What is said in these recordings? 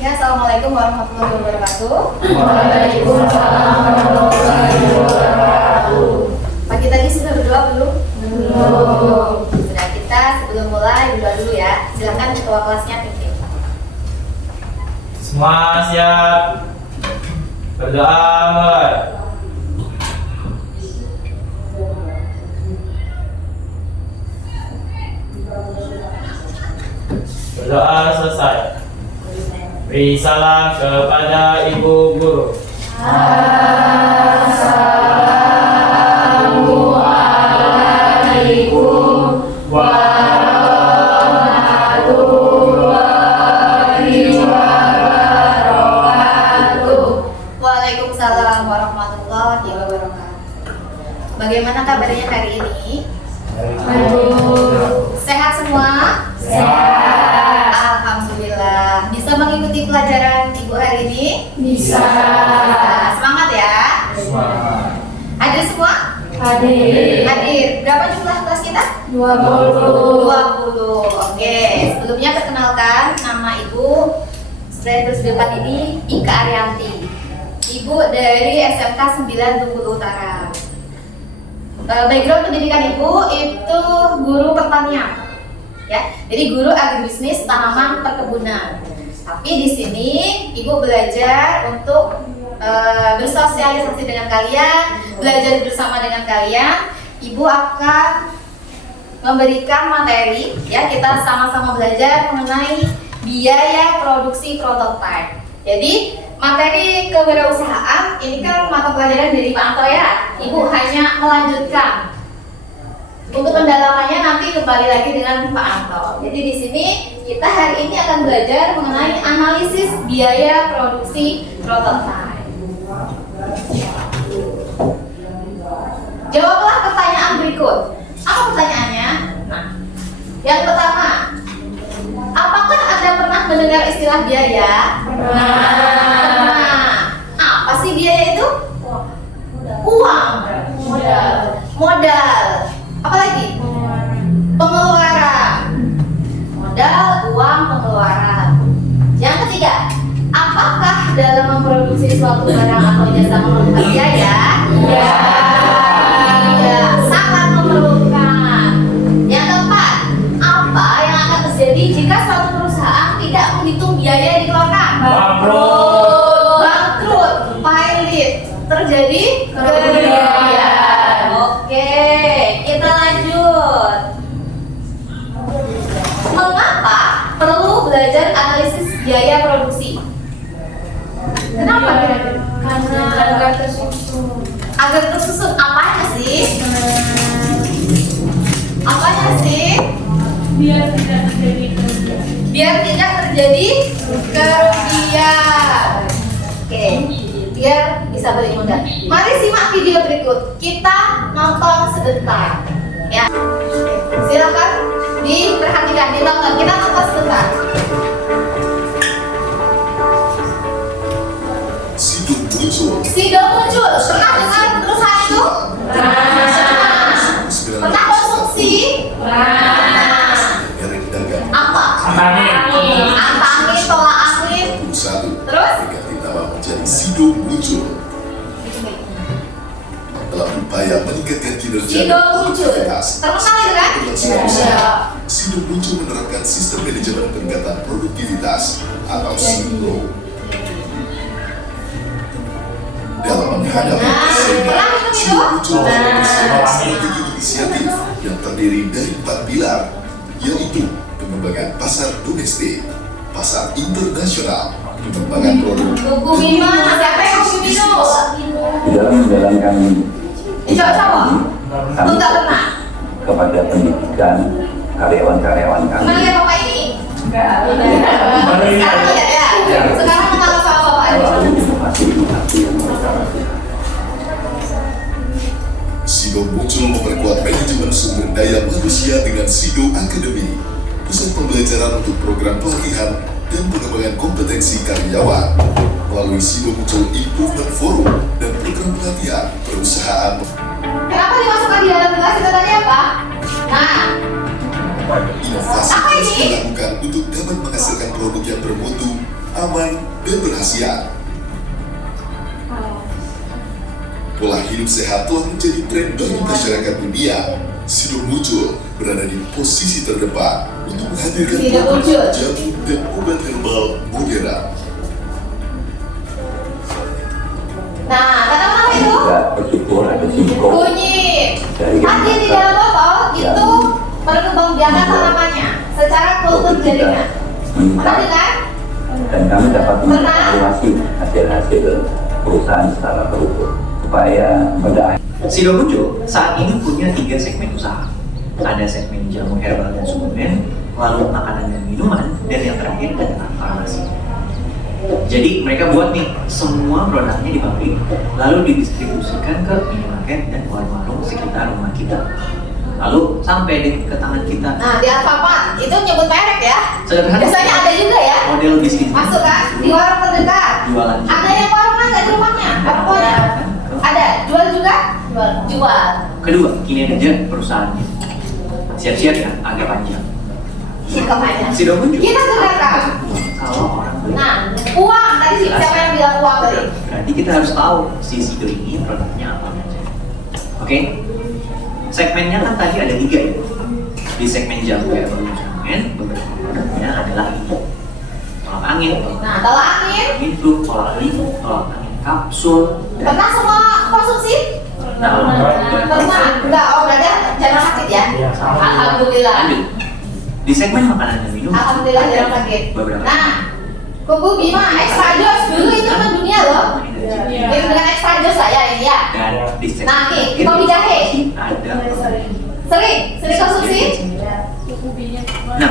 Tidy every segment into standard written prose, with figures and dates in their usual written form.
Ya, assalamualaikum warahmatullahi wabarakatuh. Waalaikumsalam warahmatullahi wabarakatuh. Pagi tadi sudah berdoa belum? Belum. Sudah, kita sebelum mulai berdoa dulu ya. Silakan ketua kelasnya pimpin. Semua siap. Berdoa mulai. Berdoa selesai. Beri salam kepada ibu guru. Assalamualaikum warahmatullahi wabarakatuh. Waalaikumsalam warahmatullahi wabarakatuh. Bagaimana kabarnya hari ini? Sehat semua? Sehat. Alhamdulillah. Bisa mengikuti pelajaran Ibu hari ini? Bisa. Semangat ya. Semangat. Hadir semua? Hadir. Hadir. Berapa jumlah kelas kita? 20. 20. Oke. Sebelumnya perkenalkan, nama Ibu seperti depan ini Ika Arianti. Ibu dari SMK 9 Bengkulu Utara. Background pendidikan Ibu itu guru pertanian. Ya, jadi guru agribisnis tanaman perkebunan. Tapi di sini Ibu belajar untuk bersosialisasi dengan kalian, belajar bersama dengan kalian. Ibu akan memberikan materi, ya kita sama-sama belajar mengenai biaya produksi prototipe. Jadi materi kewirausahaan ini kan mata pelajaran dari Pak Anto ya. Ibu hanya melanjutkan. Untuk pendalamannya nanti kembali lagi dengan Pak Anto. Jadi di sini kita hari ini akan belajar mengenai analisis biaya produksi prototipe. Jawablah pertanyaan berikut. Apa pertanyaannya? Nah, yang pertama, apakah Anda pernah mendengar istilah biaya? Pernah. Apa sih biaya itu? Uang. Modal. Apa lagi? Pengeluaran. Modal, uang, pengeluaran. Yang ketiga, apakah dalam memproduksi suatu barang atau jasa memerlukan biaya? Iya. Iya, sangat memerlukan. Yang keempat, apa yang akan terjadi jika suatu perusahaan tidak menghitung biaya yang dikeluarkan? Bangkrut, pilot, terjadi kerugian. Oke, kita lanjut. Mengapa perlu belajar analisis biaya produksi? Kenapa kira-kira? Karena agar tersusun. Agar tersusun apanya sih? Apanya sih? Biar tidak terjadi kerugian. Biar tidak terjadi kerugian. Oke, biar bisa balik modal. Mari simak video berikut. Kita nonton sebentar. Ya, silakan diperhatikan, ditonton. Kita nonton sebentar. Sido muncul. Pernah dengar perusahaan itu? Pernah konsumsi? Apa? Antangin, tolak angin. Terus? Menjadi Sido muncul dalam upaya meningkatkan kinerja Sido dan muncul. produktivitas. Terkenal itu kan? Berlangsung. Sido muncul menerapkan sistem manajemen peningkatan produktivitas atau SIPRO dalam menghadapi pernah minum Sido itu? muncul bersama strategi inisiatif yang terdiri dari 4 pilar, yaitu pengembangan pasar domestik, pasar internasional, pengembangan produk Buku minum. Siapa yang buku minum? Di dalam menjalankan Cowok-cowok? kami Lu tak pernah? kepada pendidikan karyawan-karyawan kami. Pernah lihat bapak ini? Enggak. Sekarang lihat ya? Sekarang kenal sama bapak ini. Melalui inovasi-inovasi yang mereka lakukan. Sido muncul memperkuat manajemen sumber daya manusia dengan Sido Academy, pusat pembelajaran untuk program pelatihan dan pengembangan kompetensi karyawan. Melalui Sido muncul Improvement Forum dan program pelatihan perusahaan. Kenapa dimasukkan di dalam kelas itu tadi apa? Nah, Inovasi Apa terus ini? dilakukan untuk dapat menghasilkan produk yang bermutu aman, dan berkhasiat. Pola hidup sehat telah menjadi tren bagi masyarakat dunia. Sido muncul berada di posisi terdepan untuk menghadirkan Sido muncul jamu dan obat herbal modern. Nah, kata-kata itu Juga bersyukur ada simprom bunyi dari hati di dalam botol itu perkembangbiakan tanamannya secara kultur jaringan. meningkat Pernah dengar? dan kami dapat mengevaluasi hasil-hasil perusahaan secara terukur supaya pada Sido Muncul saat ini punya 3 segmen usaha. Ada segmen jamu herbal dan suplemen, lalu makanan dan minuman, dan yang terakhir adalah farmasi. Jadi mereka buat nih semua produknya di pabrik, lalu didistribusikan ke minimarket dan warung-warung sekitar rumah kita. Lalu sampai ke tangan kita. Nah, di Alfamart itu nyebut merek ya. Sederhana. Biasanya ada juga ya. Model bisnis. Masuk kan di warung terdekat. Jualan. Ada yang warung nggak di rumahnya? Pokoknya ada. Jual juga? Jual. Kedua, kinerja perusahaannya. Siap-siap ya, agak panjang. Kemana? Sido Muncul. Kita gerakkan. Kalau orang beli. Nah, uang tadi sih siapa yang bilang uang tadi? Berarti kita harus tahu si Sido ini produknya apa aja. Oke? Segmennya kan tadi ada 3 ya. Di segmen jamu herbal dan suplemen, beberapa produknya adalah ini. Tolak angin, Nah, tolak angin. angin flu, tolak angin kapsul, dan Pernah semua konsumsi? Pernah? Enggak, oh berarti jangan sakit ya? Alhamdulillah. lanjut. Di segmen makanan dan minuman, Alhamdulillah jarang sakit. beberapa Nah, Kubu Bima extra jos dulu itu mendunia loh. energi. Ini dengan extra jos saya ini ya. Dan di segmen Nah, nih, terakhir, kopi jahe. ada Sering konsumsi? Nah,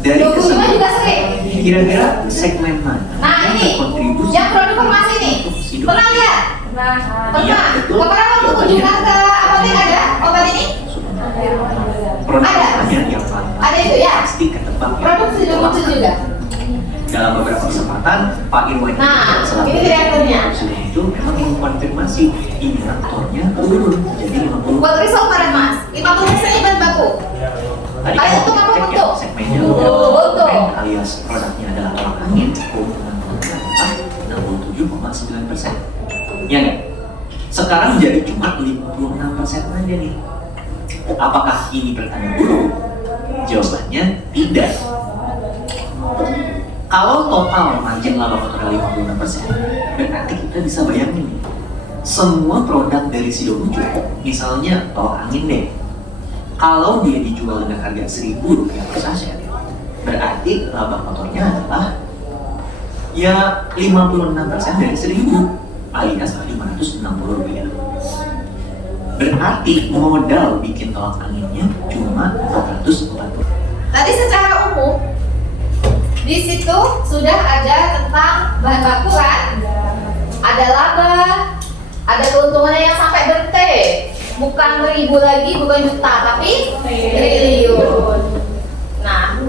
dari Kubu Bima juga keseluruhan sering. kira-kira segmen mana Nah yang ini, berkontribusi yang produk farmasi nih. untuk Sido? Pernah lihat? Nah, Iya, Pernah? betul. Kemarin waktu Jawabannya kunjungan ke apotek ada obat ini? Produknya yang paling Ada itu ya? pasti ketebak ya. Produk sudah muncul juga. Dalam beberapa kesempatan, Pak Irwan Nah, selaku ini reaktornya. Sudah itu memang mengkonfirmasi indikatornya turun jadi 50. Buat risol kemarin mas, 50% bahan baku. Tadi Kalian kan untung apa cek ya, untung? segmennya Untung. alias produknya adalah tolak angin, keuntungan produknya adalah 67,9%. Ya nggak? Sekarang jadi cuma 56% aja nih. Apakah ini bertanda buruk? Jawabannya tidak. Kalau total margin laba kotor 56%, berarti kita bisa bayangin nih, semua produk dari Sido Muncul, misalnya tolak angin deh, kalau dia dijual dengan harga Rp1.000 per saset, berarti laba kotornya adalah ya 56% dari 1.000 alias Rp560. Berarti modal bikin tolak anginnya cuma 440. Tadi secara umum di situ sudah ada tentang bahan baku kan, ada laba, ada keuntungannya yang sampai ber-T, bukan ribu lagi, bukan juta, tapi triliun. Nah,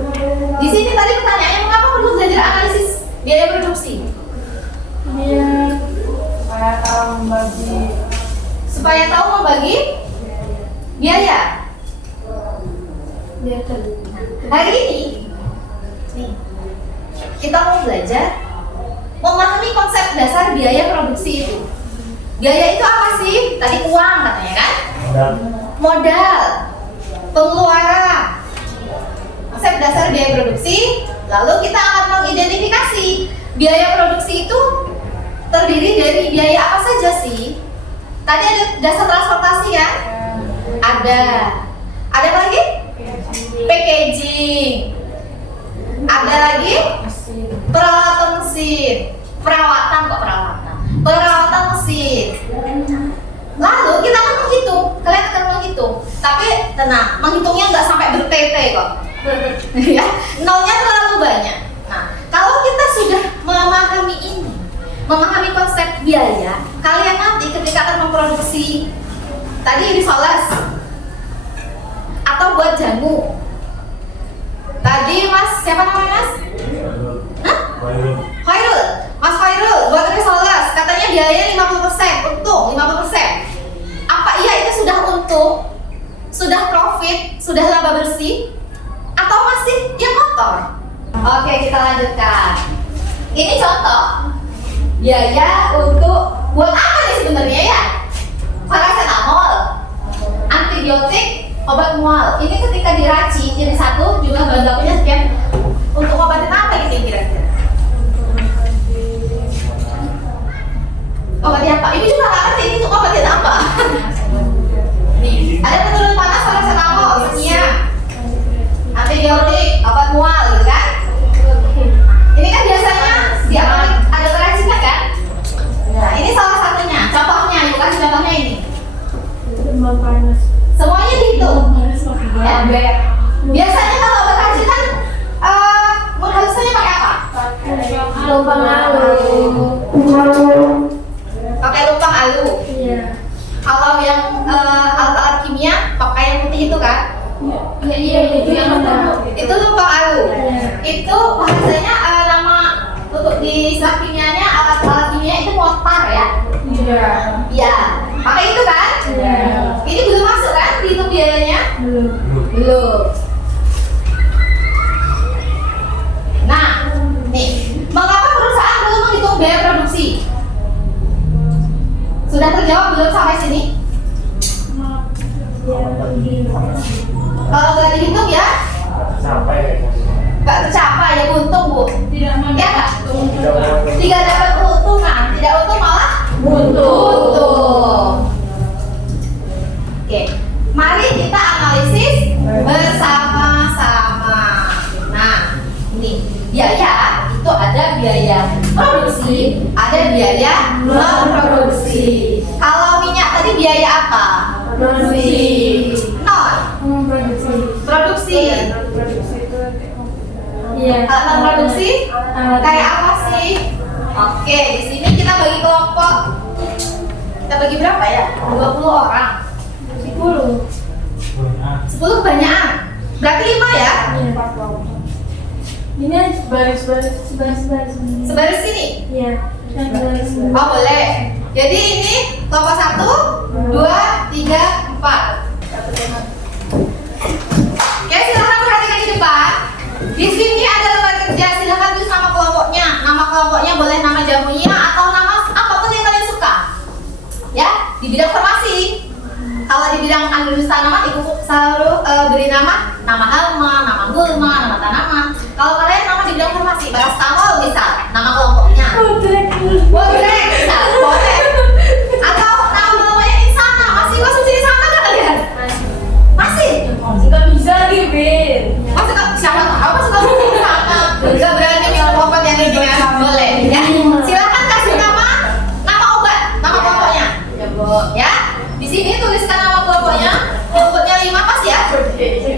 di sini tadi pertanyaannya mengapa perlu belajar analisis biaya produksi? biar supaya tahu membagi Supaya tahu membagi biaya. biar ter- Hari ini nih, kita mau belajar memahami konsep dasar biaya produksi itu. Biaya itu apa sih? Tadi uang katanya kan? Modal, pengeluaran, konsep dasar biaya produksi. Lalu kita akan mengidentifikasi biaya produksi itu terdiri dari biaya apa saja sih? Tadi ada jasa transportasi kan? Ada apa lagi? Packaging. Ada lagi peralatan mesin. Perawatan mesin. Lalu kita akan menghitung. Kalian akan menghitung. Tapi tenang, menghitungnya nggak sampai ber-TT kok. Ya, nolnya terlalu banyak. Nah, kalau kita sudah memahami ini, memahami konsep biaya, kalian nanti ketika akan memproduksi tadi risoles atau buat jamu. Tadi Mas siapa namanya Mas? Hah? Khairul. Mas Khairul buat risoles katanya biaya 50%, untung 50%. Apa iya itu sudah untung? Sudah profit? Sudah laba bersih? Atau masih yang kotor? Oke, kita lanjutkan. Ini contoh biaya untuk buat apa nih sebenarnya ya? Paracetamol, antibiotik, obat mual. Ini ketika diracik jadi satu juga bahan bakunya sekian. Untuk obatin apa gitu kira-kira? Obatin apa? Ibu juga nggak ngerti ini untuk obatin apa. Nih, ada penurun panas paracetamol sekian, antibiotik, obat mual gitu kan? Ini kan biasanya di apotek ada peracikan kan? Nah, ini salah satunya. Contohnya, ibu kasih contohnya ini. Demam panas. Semuanya dihitung. Ya, biasanya kalau obat racikan, menghaluskannya pakai apa? Lubang alu. Pakai lubang alu. Iya. Kalau yang alat-alat kimia, pakai yang putih itu kan? Iya, itu yang mana? Itu lubang alu. Iya. Itu bahasanya nama untuk di istilah kimianya alat-alat kimia itu mortar ya. Iya. Iya, pakai itu kan? Iya. Ini belum masuk kan dihitung biayanya? Belum. Belum. Nah, nih, mengapa perusahaan belum menghitung biaya produksi? Sudah terjawab belum sampai sini? Kalau nggak dihitung ya, Sampai. nggak tercapai ya untung bu. Tidak mau. Ya nggak? Tidak dapat keuntungan, tidak untung malah untung. Oke, mari kita analisis bersama-sama. Nah, ini biaya itu ada biaya produksi, ada biaya non-produksi. Kalau minyak tadi biaya apa? Produksi. Non Produksi. produksi. Produksi itu. Iya. Kalau non produksi kayak apa sih? Oke, di sini kita bagi kelompok. Kita bagi berapa ya? 20 orang. 10. 10 banyak. Berarti 5 ya? Iya. Ini baris-baris. Sebaris sini. Iya. Yang baris. Oh boleh. Jadi ini kelompok 1, 2, 3, 4. Oke, silahkan perhatikan di depan. Di sini ada lembar kerja. Silahkan tulis nama kelompoknya. Nama kelompoknya boleh nama jamunya atau nama apapun yang kalian suka. Ya, di bidang farmasi. Kalau di bidang analisa tanaman, ibu selalu beri nama hama, nama gulma, nama tanaman. Kalau kalian nama di bidang farmasi, paracetamol misal, nama kelompoknya. Boleh, misal, boleh. Atau nama kelompoknya Insana. Masih konsumsi Insana nggak kalian? Masih? Nggak bisa Bin. Masih nggak? Siapa tahu masih konsumsi Insana. Nggak berani minum obat yang ini kan? Boleh. Ya, silakan kasih nama obat, nama kelompoknya. Ya, Bu. Ya. Di sini tuliskan nama kelompoknya. Kelompoknya 5 pas ya.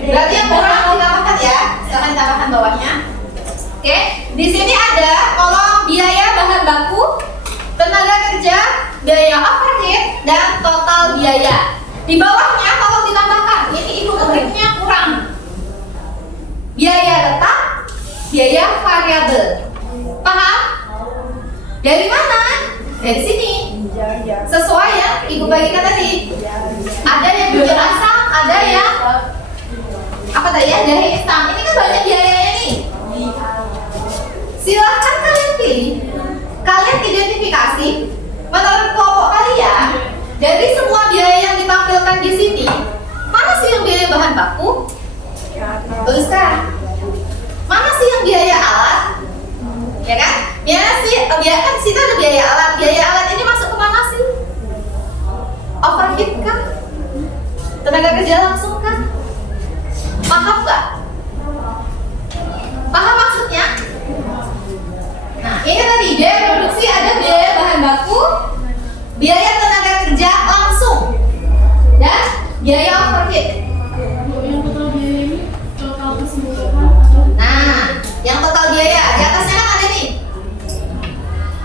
Berarti yang kurang ditambahkan ya. Silakan tambahkan bawahnya. Oke. Di sini ada kolom biaya bahan baku, tenaga kerja, biaya overhead, dan total biaya. Di bawahnya kalau ditambahkan, ini ibu ketiknya kurang. Biaya tetap, biaya variabel. Paham? Dari mana? Dari sini. Sesuai ya ibu bagikan tadi. Ada yang bujur asam, ada yang apa tadi ya, jahe instan. Ini kan banyak biayanya nih. Silahkan kalian pilih. Kalian identifikasi menurut kelompok kalian dari semua biaya yang ditampilkan di sini, mana sih yang biaya bahan baku? Tuliskan. Mana sih yang biaya alat? Ya kan? Biaya kan situ ada biaya alat. Biaya alat ini masuk ke mana sih? Overhead kah? Tenaga kerja langsung kah? Paham nggak? Paham maksudnya? Nah, ini tadi biaya produksi ada biaya bahan baku, biaya tenaga kerja langsung, dan biaya overhead. Yang total biaya ini total keseluruhan atau? Nah, yang total biaya di atasnya kan ada nih.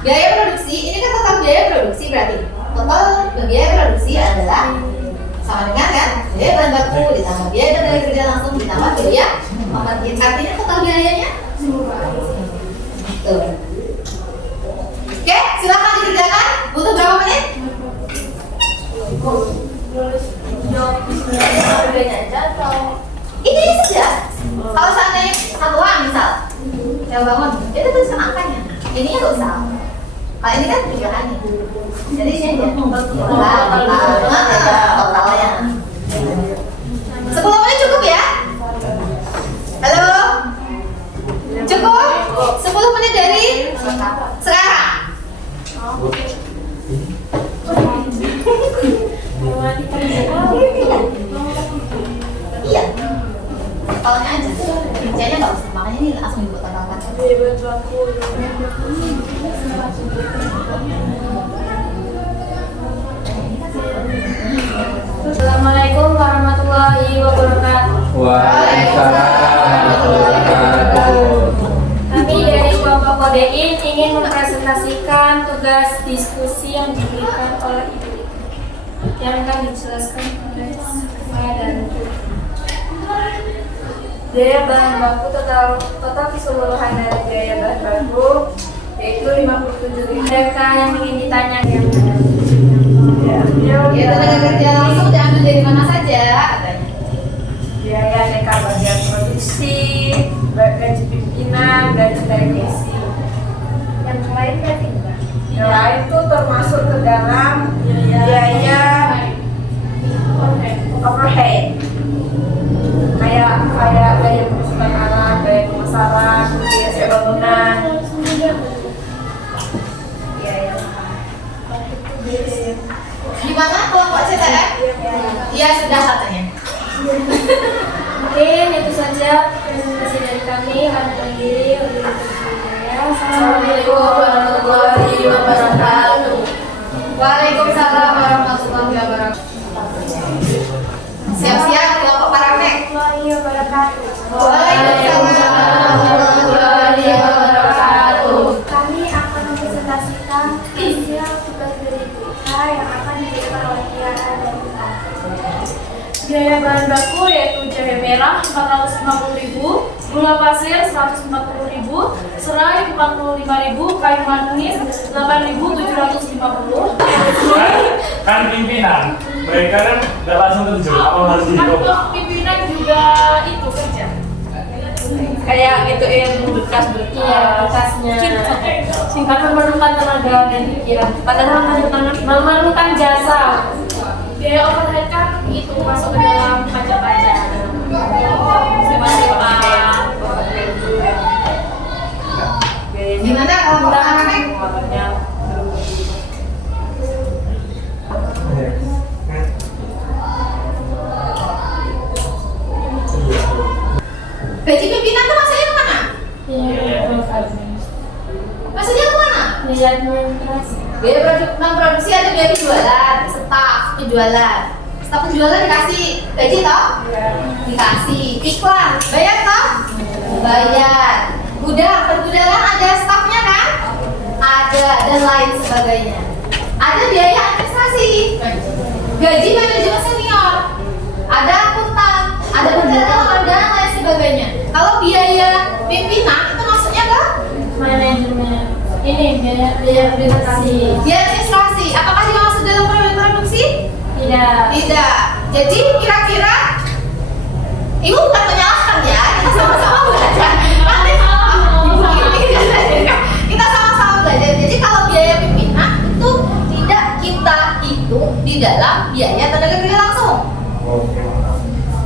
Biaya produksi, ini kan total biaya produksi berarti. Total biaya produksi adalah sama dengan kan biaya bahan baku ditambah biaya tenaga kerja langsung ditambah biaya overhead. Artinya total biayanya tuh. Oke, silakan dikerjakan. Butuh berapa menit? Ini saja. Kalau seandainya satuan misal, saya bangun, itu tulisan angkanya. Ini nggak usah. Kalau ini kan tujuannya. Jadi ini aja. Totalnya. 10 menit cukup ya? Halo? Cukup? 10 menit dari sekarang. Iya. Totalnya aja. Rinciannya nggak usah. Makanya ini langsung dibuat totalkan. Assalamualaikum warahmatullahi wabarakatuh. Waalaikumsalam warahmatullahi wabarakatuh. Kami dari kelompok Kodein ingin mempresentasikan tugas diskusi yang diberikan oleh Ibu yang akan dijelaskan oleh saya dan Ibu. Biaya bahan baku total keseluruhan dari biaya bahan baku yaitu 57.000. Mereka yang ingin ditanyakan Ya, tenaga kerja langsung diambil dari mana saja katanya. biaya aneka bagian produksi, gaji pimpinan, gaji teknisi. Yang lain berarti enggak? Yang lain itu termasuk ke dalam biaya overhead. Kayak biaya perusahaan alat, biaya pemasaran, biaya bangunan. Gimana kelompok CTN? Iya sudah katanya. Mungkin itu saja presentasi dari kami. Kami akhiri. Assalamualaikum warahmatullahi wabarakatuh. Waalaikumsalam warahmatullahi wabarakatuh. Siap-siap kelompok Paramek. Warahmatullahi wabarakatuh. Waalaikumsalam warahmatullahi wabarakatuh. Kami akan mempresentasikan hasil tugas dari kita yang akan diberikan oleh Tiara dan kita. Biaya bahan baku yaitu jahe merah 450.000, gula pasir 140.000, serai 45.000, kayu manis 8.750. Kan pimpinan, mereka kan nggak langsung terjun, apa harus dicoba? Pimpinan juga itu kerja. Kayak gituin berkas-berkas. Iya, berkasnya. Singkat memerlukan tenaga dan pikiran. Padahal memerlukan jasa. Biaya overhead kan itu masuk ke dalam pajak-pajak. Gimana kelompok Paramek? Gaji pimpinan tuh masuknya kemana? Maksudnya kemana? Biaya administrasi. Biaya produksi ada biaya penjualan, staf penjualan. Staf penjualan dikasih gaji toh? Dikasih. Iklan, bayar toh? Bayar. Gudang, pergudangan ada stafnya kan? Ada, dan lain sebagainya. Ada biaya administrasi, gaji manajemen senior, ada akuntan, ada perjalanan dan lain sebagainya. Kalau biaya pimpinan itu maksudnya ke Manajemen. Ini biaya administrasi. biaya administrasi. Apakah juga masuk dalam produksi? Tidak. Tidak. Jadi kira-kira ibu bukan menyalahkan ya, kita sama-sama belajar. Nanti kita sama-sama belajar. Jadi kalau biaya pimpinan itu tidak kita hitung di dalam biaya tenaga kerja langsung.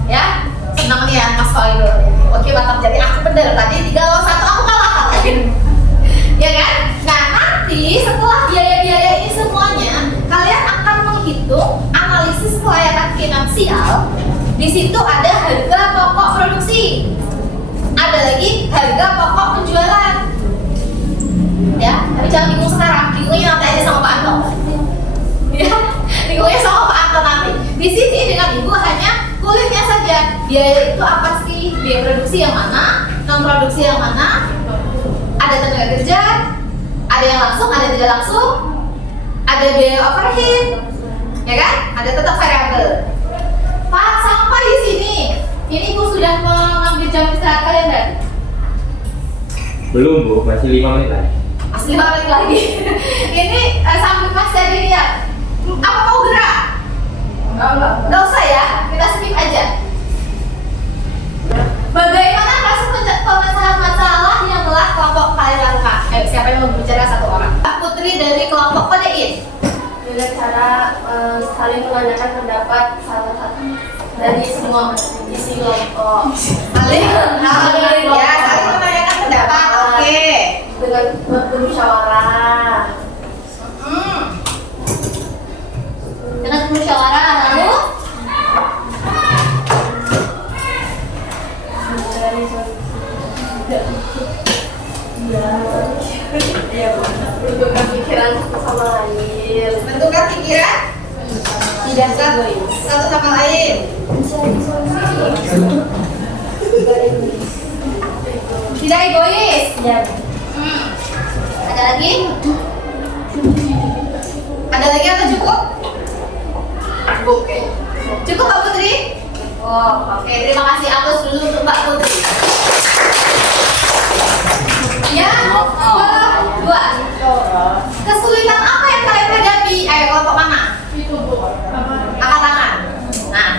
Ya, senang nih ya Mas Khairul. Oke, mantap. Jadi aku bener tadi 3 lawan 1 aku kalah kalian. Ya kan? Nah, nanti setelah biaya-biaya ini semuanya, kalian akan menghitung analisis kelayakan finansial. Di situ ada harga pokok produksi. Ada lagi harga pokok penjualan. Ya, tapi jangan bingung sekarang. Bingungnya nanti aja sama Pak Anto. Ya, bingungnya sama Pak Anto nanti. Di sini dengan Ibu hanya kulitnya saja. Biaya itu apa sih? Biaya produksi yang mana? Non produksi yang mana? Ada tenaga kerja, ada yang langsung, ada yang tidak langsung, ada biaya overhead, ya kan? Ada tetap variabel. Pak, sampai di sini. Ini Ibu sudah mengambil jam istirahat kalian dan? Belum Bu, masih 5 menit lagi. Masih 5 menit lagi. Ini sambil Mas jadi lihat. Apa mau gerak? Nggak usah ya, kita skip aja. Bagaimana proses permasalahan-masalah yang telah kelompok kalian lakukan. Ayo, siapa yang mau bicara satu orang? Putri dari kelompok Kodein. Dengan cara saling menanyakan pendapat salah satu dari semua isi kelompok. Saling menanyakan pendapat. Oke. Dengan bermusyawarah. Dengan musyawarah lalu Menentukan pikiran satu sama lain. bentukkan pikiran Tidak satu sama lain. Tidak egois. Ya. Ada lagi? Ada lagi atau cukup? Oke. Cukup Mbak Putri? Oh, oke. Terima kasih atas dulu untuk Mbak Putri. Ya, dua. Kesulitan apa yang kalian hadapi? Ayo, kelompok mana? Angkat tangan. Nah,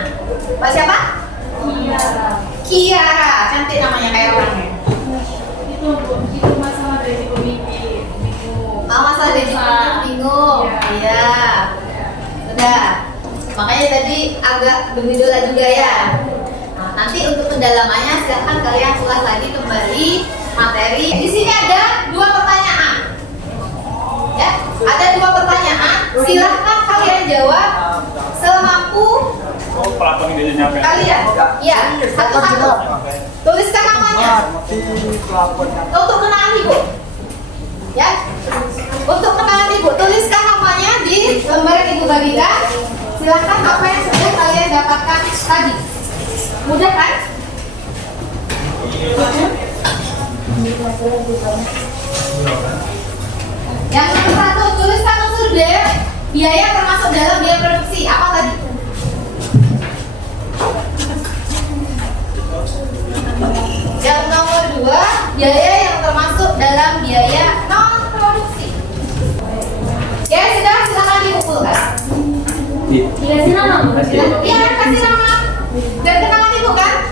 Mbak siapa? Kiara. Cantik namanya kayak orangnya. Itu masalah dari pemimpin. Oh, masalah dari bingung. Iya. Sudah. Makanya tadi agak bergejolak juga ya. Nah, nanti untuk pendalamannya silahkan kalian ulas lagi kembali materi. Di sini ada 2 pertanyaan. Ya, ada 2 pertanyaan. Silahkan kalian jawab semampu Oh, pelakon ini nyampe. kalian. Ya, satu-satu. Tuliskan namanya. Untuk kenalan ibu. Ya. Untuk kenalan ibu, tuliskan namanya di lembar yang ibu bagikan. Silahkan apa yang sudah kalian dapatkan tadi. Mudah kan? Yang nomor 1, tuliskan unsur biaya termasuk dalam biaya produksi. Apa tadi? Yang nomor 2, biaya yang termasuk dalam biaya non produksi. Ya sudah, silakan dikumpulkan. Dikasih nama. Iya, kasih nama dan kenalan ibu kan?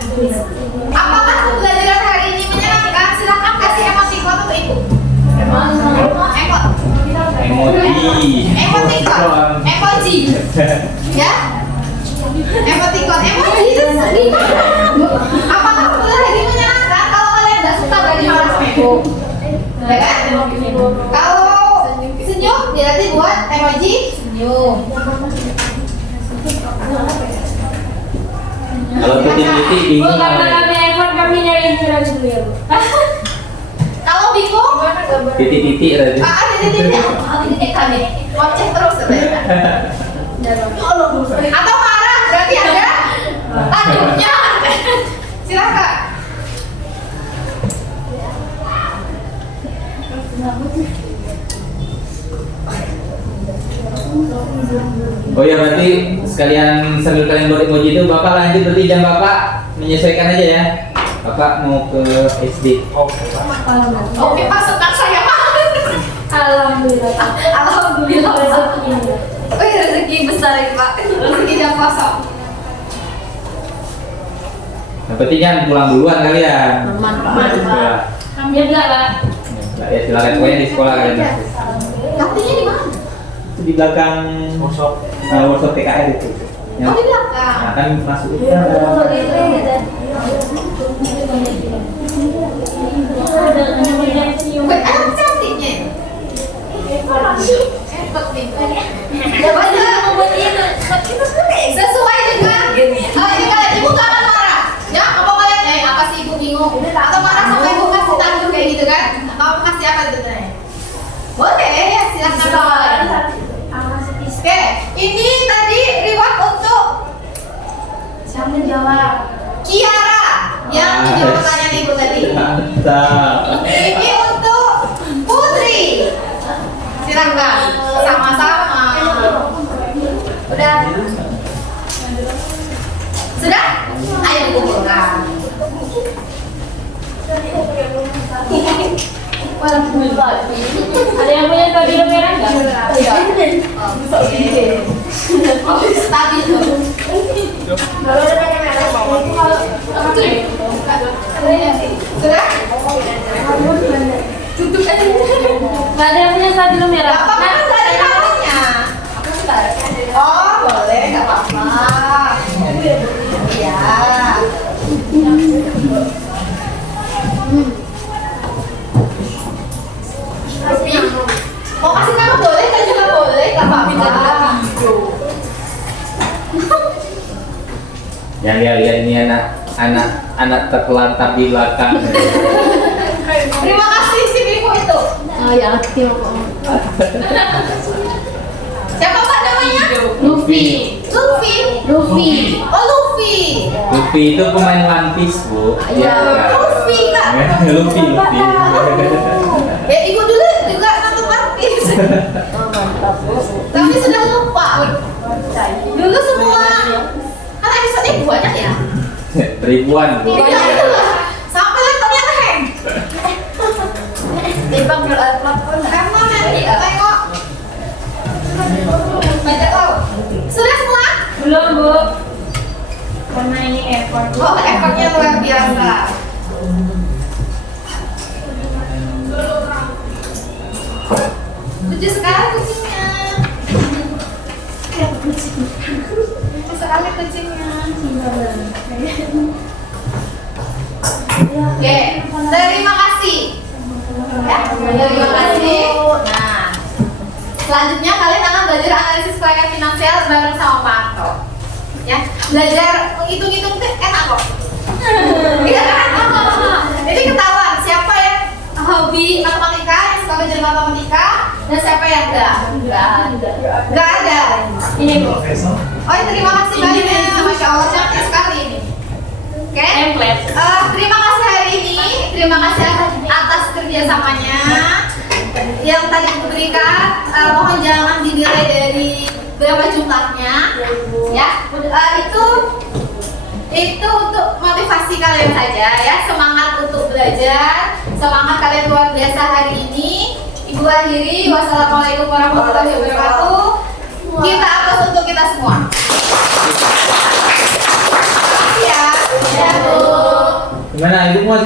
Apakah pembelajaran hari ini menyenangkan? Silakan kasih emoticon untuk ibu. Emot. Emoticon. Emoji. Ya. Emoticon. Emoji itu gimana? Apakah pembelajaran hari ini menyenangkan? Kalau kalian nggak suka berarti malas ibu. Ya kan? Kalau senyum berarti buat emoji senyum. Kalau putih-putih bingung namanya. kami nyari inspirasi dulu ya, Bu. Kalau bingung, Titik-titik tadi. titik kami ngoceh terus sebenarnya. Atau marah berarti ada tanduknya. Silakan. Oh ya, berarti sekalian sambil kalian buat emoji itu Bapak lanjut berarti jam Bapak menyesuaikan aja ya. Bapak mau ke SD. Oke, pasukan saya Pak. Alhamdulillah. Alhamdulillah. Rezekinya. Oh, rezeki besar ya Pak. Rezeki jam kosong. Yang penting kan pulang duluan kalian. Ya. Kami enggak, Pak. Ya silakan pokoknya di sekolah kalian. Kantinnya di mana? Itu di belakang workshop TKR itu. Oh, di belakang. Nah, kan masuk itu kan ada. Wih, anak cantiknya. Empet nih. Ya bener. Sesuai dengan ini kalian ibu gak akan marah. Ya, apa kalian apa sih ibu bingung? Atau marah sama ibu kasih tanduk kayak gitu kan? Atau kasih apa gitu nih? Boleh ya, silakan bawa. Oke, ini tadi reward untuk Siapa jawab? Kiara yang menjawab pertanyaan ibu tadi. Mantap. Ini untuk Putri. Silakan, sama-sama. Udah? Sudah? Ayo dikumpulkan. Ada yang punya tabir merah nggak? Stabil tuh. Kalau ada merah, kalau Sudah? Tutup aja. Nggak ada yang punya stabilo merah. Gak apa-apa, nggak ada namanya. Oh, boleh, nggak apa-apa. Iya. Rupi, mau kasih nama boleh, kan juga boleh, nggak apa-apa. Yang lihat ini anak terlantar di belakang. Terima kasih si Bibu itu. Ya, Siapa Pak namanya? Luffy. Luffy. Luffy. Oh Luffy. Luffy itu pemain One Piece, Bu. Iya. Luffy Kak. Luffy. Ya ibu dulu juga nonton One Piece. Tapi sudah lupa. Dulu semua kan episode banyak ya. Ribuan, Bu. Iya itulah. Sampai laptopnya hang. Timbang platform. Karena nanti tengok. Baca tahu. Sudah semua? Belum, Bu. Karena ini effort. Oh effortnya luar biasa. Lucu sekali kucingnya. Lucu sekali kucingnya. Oke, terima kasih. Ya, terima kasih. Nah, selanjutnya kalian akan belajar analisis keuangan finansial bareng sama Pak Anto. Ya, belajar menghitung-hitung itu enak kok. Iya kan? Jadi ketahuan siapa yang hobi matematika, yang suka belajar matematika, dan siapa yang enggak. Enggak ada. Ini Bu. Oh, terima kasih banyak. Masya Allah, cantik sekali ini. Oke. Template. Terima kasih hari ini. Terima kasih atas kerjasamanya yang tadi diberikan. Mohon jangan dinilai dari berapa jumlahnya. Ya, itu untuk motivasi kalian saja ya. Semangat untuk belajar. Semangat kalian luar biasa hari ini. Ibu akhiri. Wassalamualaikum warahmatullahi wabarakatuh. Kita atas untuk kita semua. Terima kasih ya. Ya, Bu. Gimana, Ibu mau